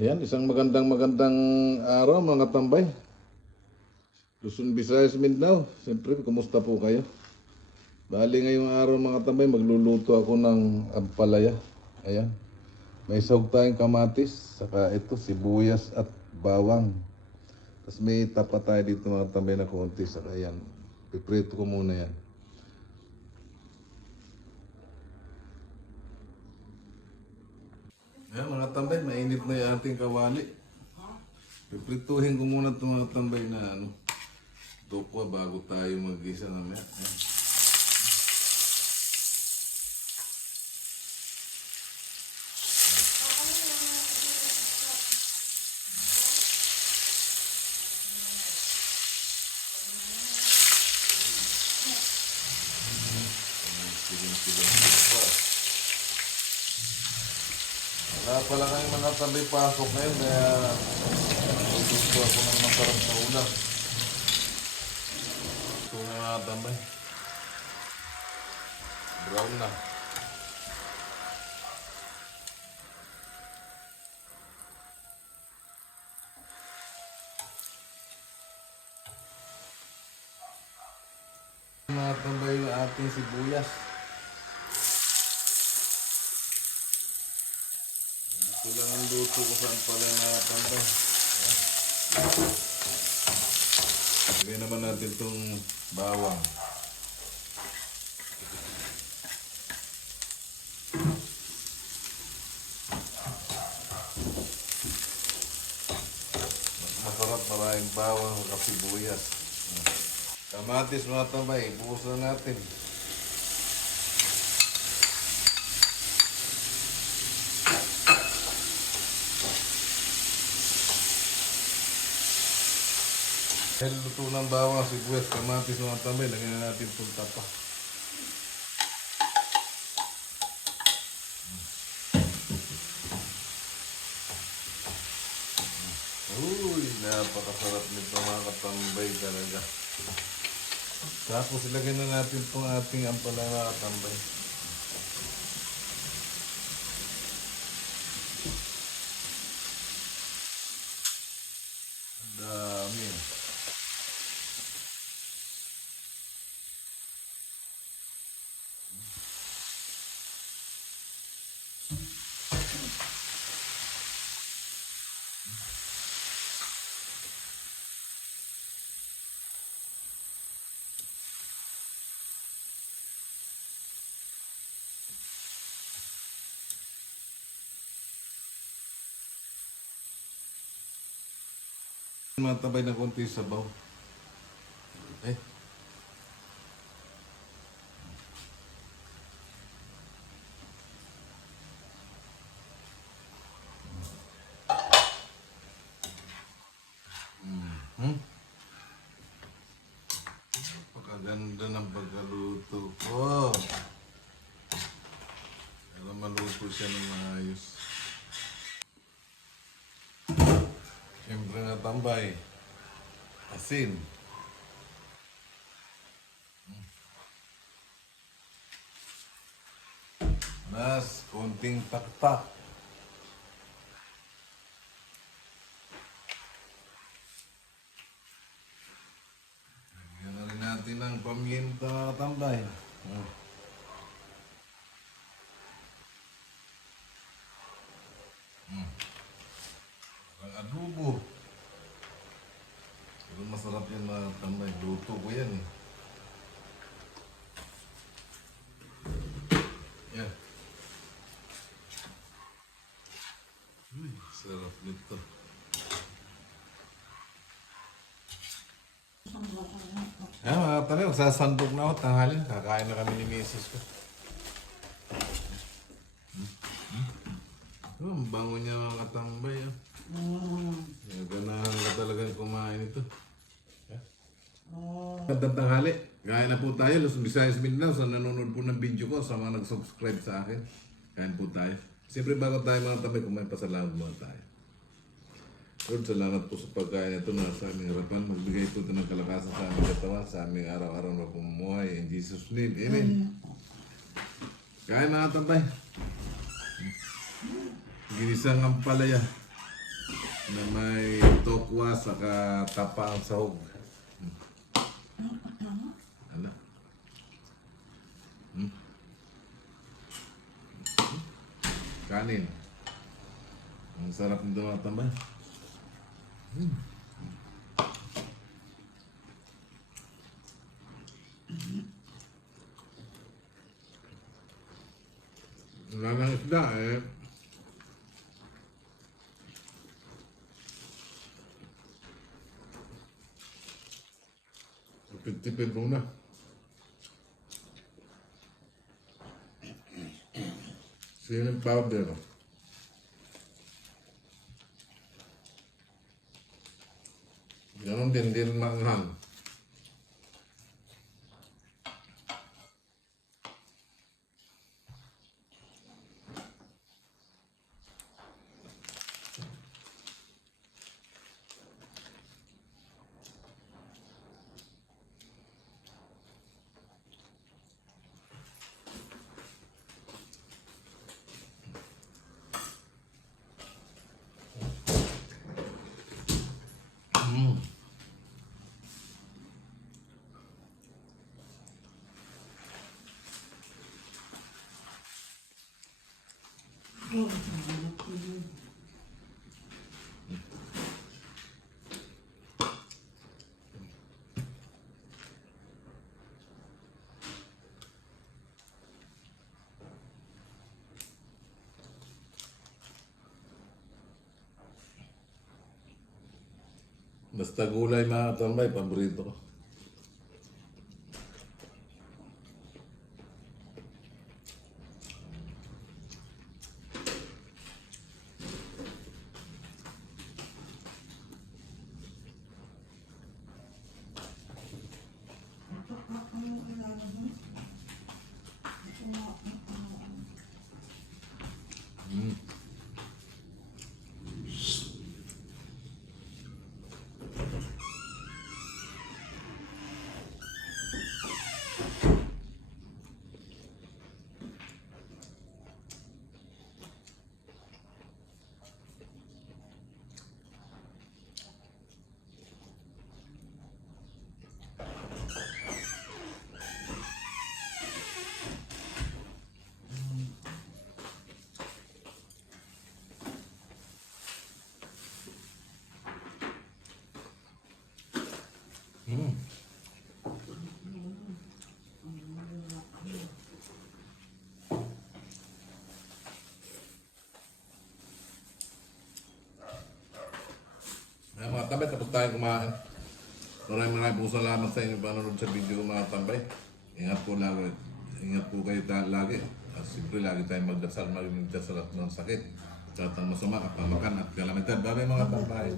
Ayan, isang magandang araw mga tambay. Luzon, Visayas, Mindanao. Siyempre, kumusta po kayo? Bali ngayong araw mga tambay, magluluto ako ng ampalaya. Ayan, may sahog tayong kamatis, saka ito, sibuyas at bawang. Tapos may tapa tayo dito mga tambay na konti, saka ayan, piprito ko muna yan. Ayan mga tambay, mainit na yung ating kawali. Piprituhin ko muna itong mga tambay na dokwa bago tayo mag-isa na maya. Wala pala kayong mga tambay pasok ngayon, kaya gusto ako ng masarap na ulam. Ito na mga tambay. Brown na. Mga tambay yung ating sibuyas. Ito lang ang luto ko saan pala na tambay. Lagay naman natin itong bawang. Masarap maraming bawang at sibuyas. Kamatis mga tambay, buhos na natin. Dahil luto ng bawang, sibuyas, kamatis mga tambay, lagyan na natin itong tapa. Uy, napakasarap nito mga katambay talaga. Tapos ilagay na natin itong ating ampalaya mga katambay. Ang dami. Matabay na konti sa sabaw. Eh. Pagkaganda ng pagkaluto ko. Para maluto siya ng maayos. Siyempre nga tambay. Asin. Mas konting taktak. Lagyan na rin natin ng paminta tambay. Ang adobo. Pero masarap yan na tambay. Luto ko yan eh. Yan. Uy, sarap nito. Yan mga tanay, magsasandok na ako. Tanghali, kakain na kami ni misis ko. Ang bango niya mga katambay. Ganahan ka talagang kumain ito. Gandang tanghali. Kain na po tayo. Luzon, Visayas, Mindanao. Sa nanonood po ng video ko, sa mga nag-subscribe sa akin. Kain po tayo. Siyempre bago tayo mga tambay, kumain pasalamat muna tayo. Lord, salamat po sa pagkain ito na sa aming harapan. Magbigay po ito ng kalakasan sa aming katawan, sa aming araw-araw na pamumuhay. In Jesus' name, amen. Kain mga tambay. Ginisang ampalaya. na may tokwa saka tapa ang sahog. Ano? Kanin. Ang sarap nito mga tambay. Wala nang isda eh. Tipid-tipid muna. Siling powder. Ganon din manghang. Basta gulay mga tambay, paborito ko. Ay, mga tambay, tapos tayo kumain. Maraming po salamat sa inyong panonood sa video ko mga tambay. Ingat po lagi. Ingat po kayo lagi. At siyempre lagi tayong magdasal, magdasal at ng sakit. At ang masama, kapamakan at kalamitan. Bye-bye mga tambay.